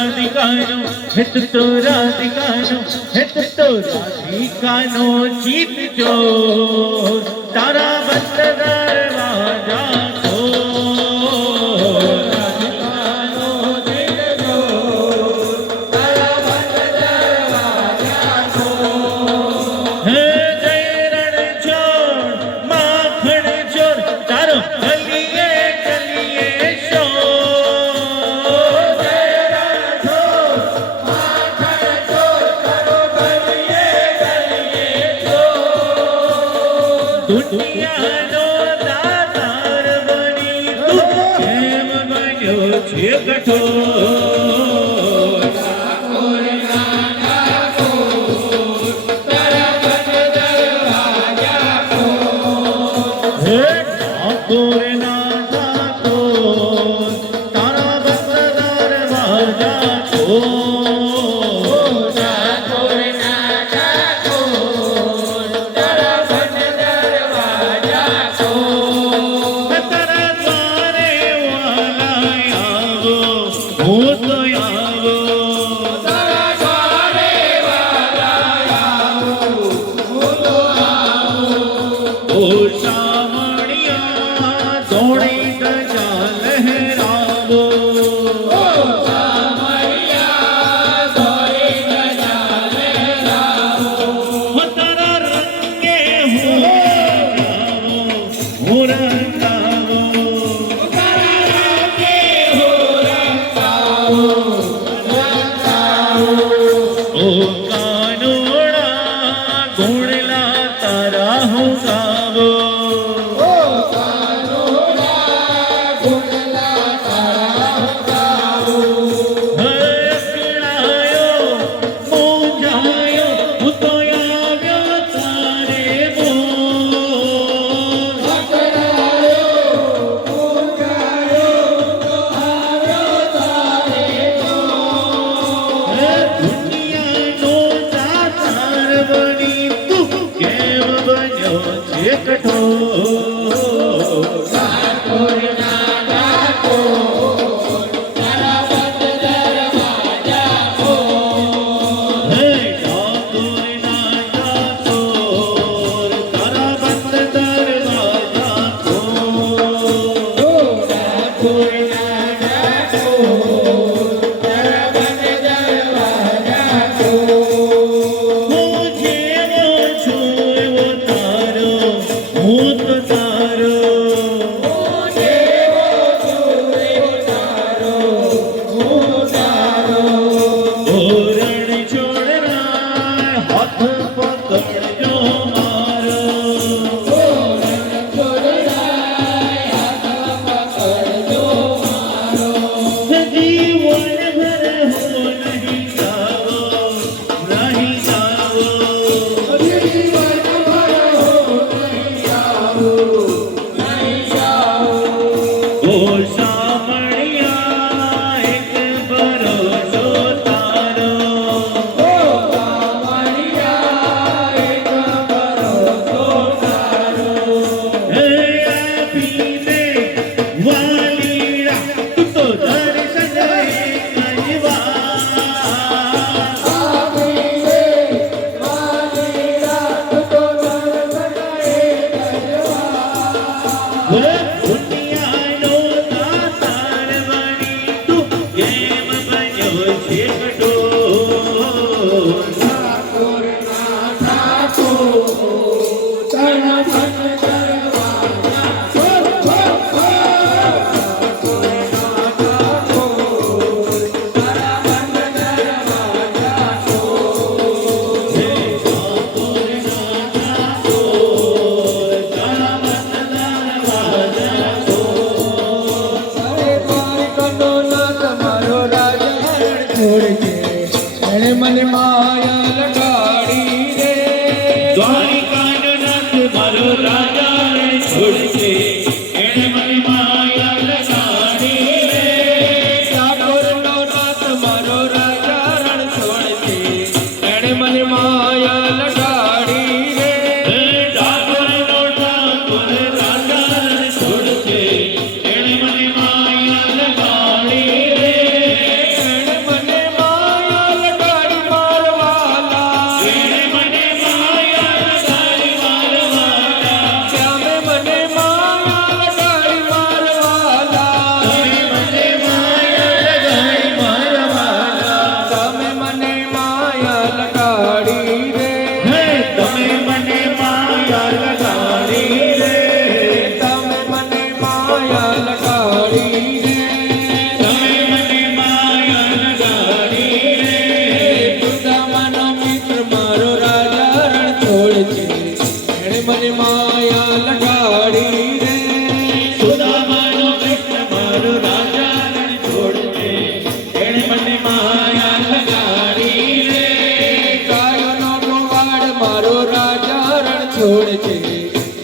राधिकानो जीत जो तारा बंद दरवाजा को राधिकानो जीत जो तारा बंद दरवाजा को हे जय रण चोर माखण चोर तारो गलिए गलिए शोर जय रण चोर माखण चोर तारो गलिए गलिए शोर दुनियानो दातार बनी तू केम बन्यो छे कठोर ठाકોર ના ઠાકોર તારા બંધ દરવાજા કો હે ઠાકોર ના ઠાકોર તારા બંધ દરવાજા કો ઠાકોર ના ઠાકોર તારા બંધ દરવાજા કો તારા દ્વારે વાલા આવો હું તો આવો તારા દ્વારે વાલા આવો હું તો આવો ઓ સામણિયા ધોળી ધજા લહેરાવો ઓ સામણિયા ધોળી ધજા લહેરાવો હો તારા રંગે હું રંગાવો તારા રંગે હું રંગાવો ઓ કાનોડા ગુણલા તારા હું ગાવો ઓ કાનોડા ગુણલા તારા હું ગાવો હસલાયો મૂંઝાયો હું તો આવ્યો તારે બોલ હસલાયો મૂંઝાયો હું તો આવ્યો તારે બોલ દુનિયાનો દાતાર બની તું કેમ બન્યો છે કઠોર ઠાકોર ના ઠાકોર તારા બંધ દરવાજા કો હે ઠાકોર ના ઠાકોર તારા બંધ દરવાજા કો ઠાકોર ના ઠાકોર તારા બંધ દરવાજા કો હું જેવો છું એવો તારો હું તો તારો હું જેવો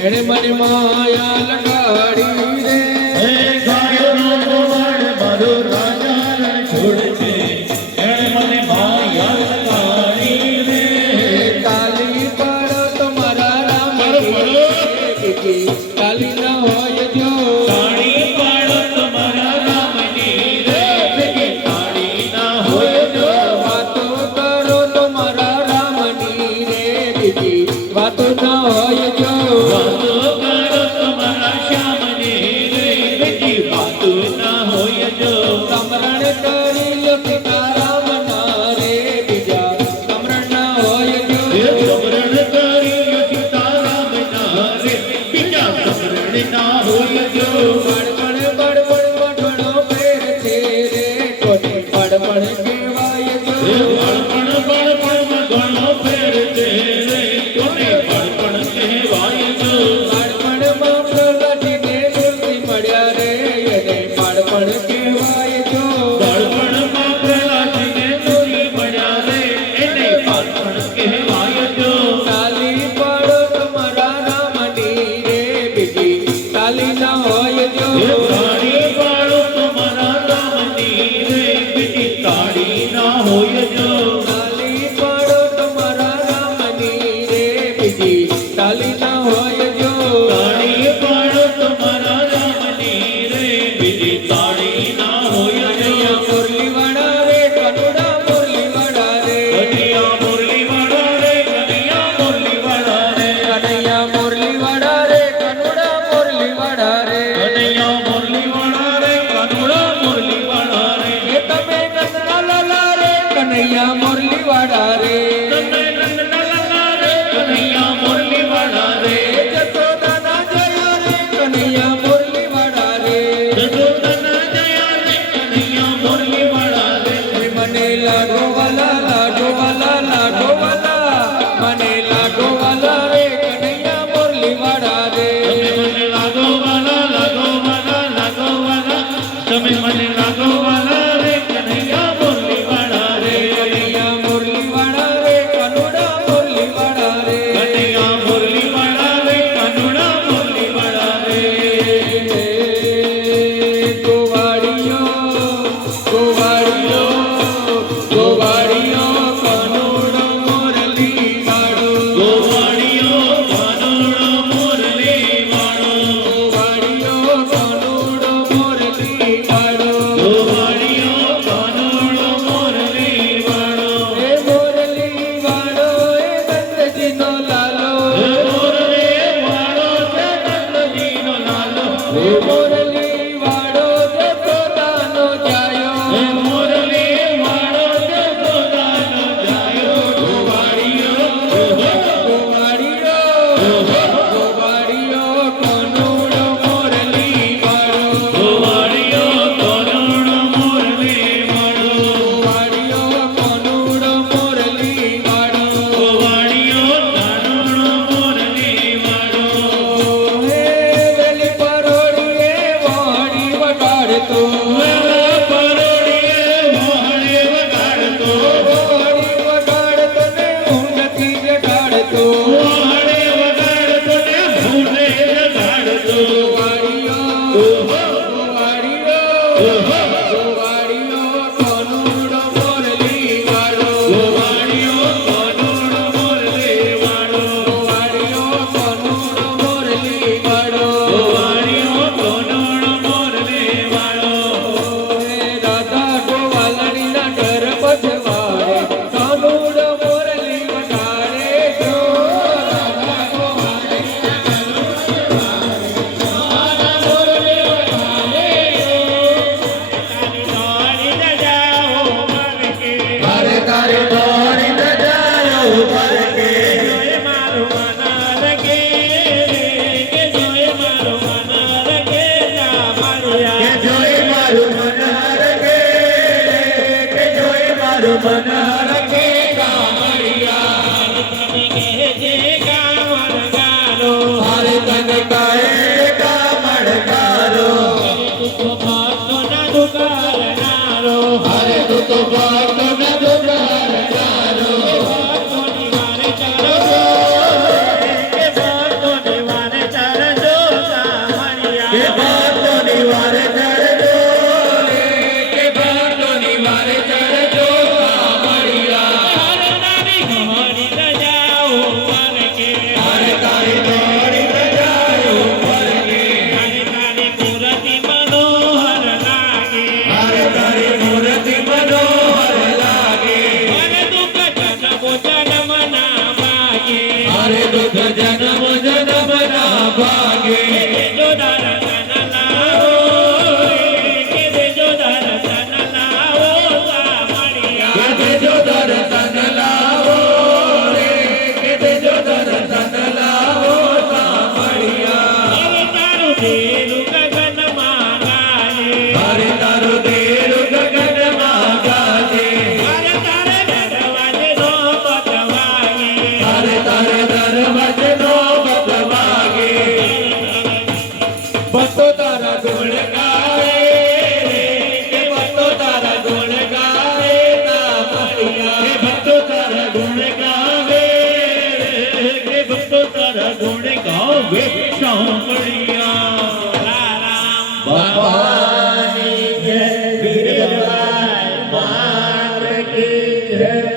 એણે મને માયા લગાડી રે હે ગાયોનો ગોવાળ મારો રાજા રણ છોડ છે એણે મને માયા લગાડી રે તાલી પાડો તમારા રામની તાલી ન હોય જો તાળી પાડો તમારા રામની રે ભેગી તાળી ના હોય જો વાતો કરો તમારા રામની રે બીજી વાતો ન હોય જો વાતો કરો તમારા શ્યામની રે બીજી વાતો ના હોય જો સમરણ કરી લો સીતારામ ના રે બીજા સમરણ ન હોય જો હે સમરણ કર્યું સીતારામ ના રે બીજા સમરણ ના હોય જો બડબડ બડબડ વઢણો ફેર છે રે કોને બડબડ કહેવાય જો હે બળપણ બળપણ ઘણો ફેર છે રે કોને બળપણ કહેવાય જો બાળપણમાં પ્રગટીને મૂર્તિ મળ્યા રે એને બાળપણ કહેવાય જો બળપણમાં પ્રહલાદને દોરી મળ્યા રે એને બાળપણ કહેવાય જો તાલી પાડો તમારા રામની રે બીજી તાલી ન હોય જો હે તાળી પાડો તમારા રામની રે બીજી તાળી ના હોય જો તાલી પાડો તમારા રામની રે બીજી તાલી ન હોય જો તાળી પાડો તમારા રામની રે બીજી તાળી ના હોય જો કનૈયા મુરલી વાળા રે કનુડા મુરલી વાળા રે કનૈયા મુરલી વાળા રે કનૈયા મુરલી વાળા રે કનૈયા મુરલી વાળા રે કનુડા મુરલી વાળા રે કનૈયા મુરલી વાળા રે કાનુડા મુરલી વાળા રે એ તમે કંદના લાલા રે કનૈયા મુરલી વાળા રે તમે નંદલાલા રે કનૈયા મુરલી વાળા રે એ જશોદાના જયા રે કનૈયા મુરલી વાળા રે જશોદાના જયા રે કનૈયા મુરલી વાળા રે મને લાડો વાલા મને લાડો વાલા રે કનૈયા મુરલી વાળા રે તમે મને લાગો વાલા તમે મને લાગો વાલા રે કનૈયા મુરલી વાળા રે કનૈયા મુરલી વાળા રે કનુડા મુરલી વાળા રે કનૈયા મુરલી વાળા રે કાનુડા મુરલી વાળા રે ગોવાળીઓ ગોવાળીઓ ગોવાળીઓ કનુડો મુરલી વાળો ગોવાળીઓ કાનુડો મુરલી વાળો ગોવાળીઓ કનુડો મુરલી વાળો ગોવાળીઓ કાનુડો મુરલી વાળો એ મુરલી વાળો એ ગંગજીનો લાલો હે મુરલી વાળો છે નંદજીનો લાલો એ મુરલી વાળો જશોદાનો જાયો હે મુરલી વાળો છે સોનાનો જાયો ગોવાળીઓ ગોવાળીઓ ગોવાળીઓ કનુડો મુરલી વાળો ગોવાળીઓ કાનુડો મુરલી વાળો ગોવાળીઓ કનુડો મુરલી વાળો ગોવાળીઓ કાનુડો મુરલી વાળો હે વેલી પરોડીએ વાણી વટાડતો વેલા પરોડીએ વાણે વગાડતો વાણી વટાડતો ને ઊંઘથી જગાડતો વાણે વગાડતો ને ભૂલે વગાડતો ગોવાળીઓ ગોવાળીઓ ગોવાળીઓ કનુડો મુરલી વાળો ગોવાળીઓ કાનુડો મુરલી વાળો ગોવાળીઓ કનુડો મુરલી વાળો ગોવાળીઓ કાનુડો મુરલી વાળો હે દાદા ગોવાળીના ડર પછવાડે કનુડો મુરલી વટાડે જો દાદા ગોવાળીના અરે તારે દોડી ન જાયો પર કે જોય મારું મન રગે કે જોય મારું મન રગે જા મારું કે જોય મારું મન રગે કે જોય મારું મન રગે જા મારિયા કે જે ગાવર ગારો હરે તને કાય કામડકારો તું તો ભક્તો ના દુકારનારો હરે તું તો ભક્તો ને દુકારનારો ભક્તોની વારે ચાલો કે ભક્તો ભાગે દેજો દર્શન લાવો કે દેજો દર્શન લાવો સામળિયા દેજો દર્શન લાવો રે કે દેજો દર્શન લાવો સાંભળ્યા હવે તારું દેરું ગગનમાં ગાજે હરે તારું દેરું ગગનમાં ગાજે અરે તારે દરવાજે નો પતવાગે હરે તારે દરવાજે નો બતવાગે ભક્તો તારા ગુણ ગાવે રે કે ભક્તો તારા ગુણ ગાવે સાંભળ્યા ભક્તો તારા ગુણ ગાવે કે ભક્તો તારા ગુણ ગાવે સાંભળિયા રામ ભગવાન જય વીરભાઈ માત કી જય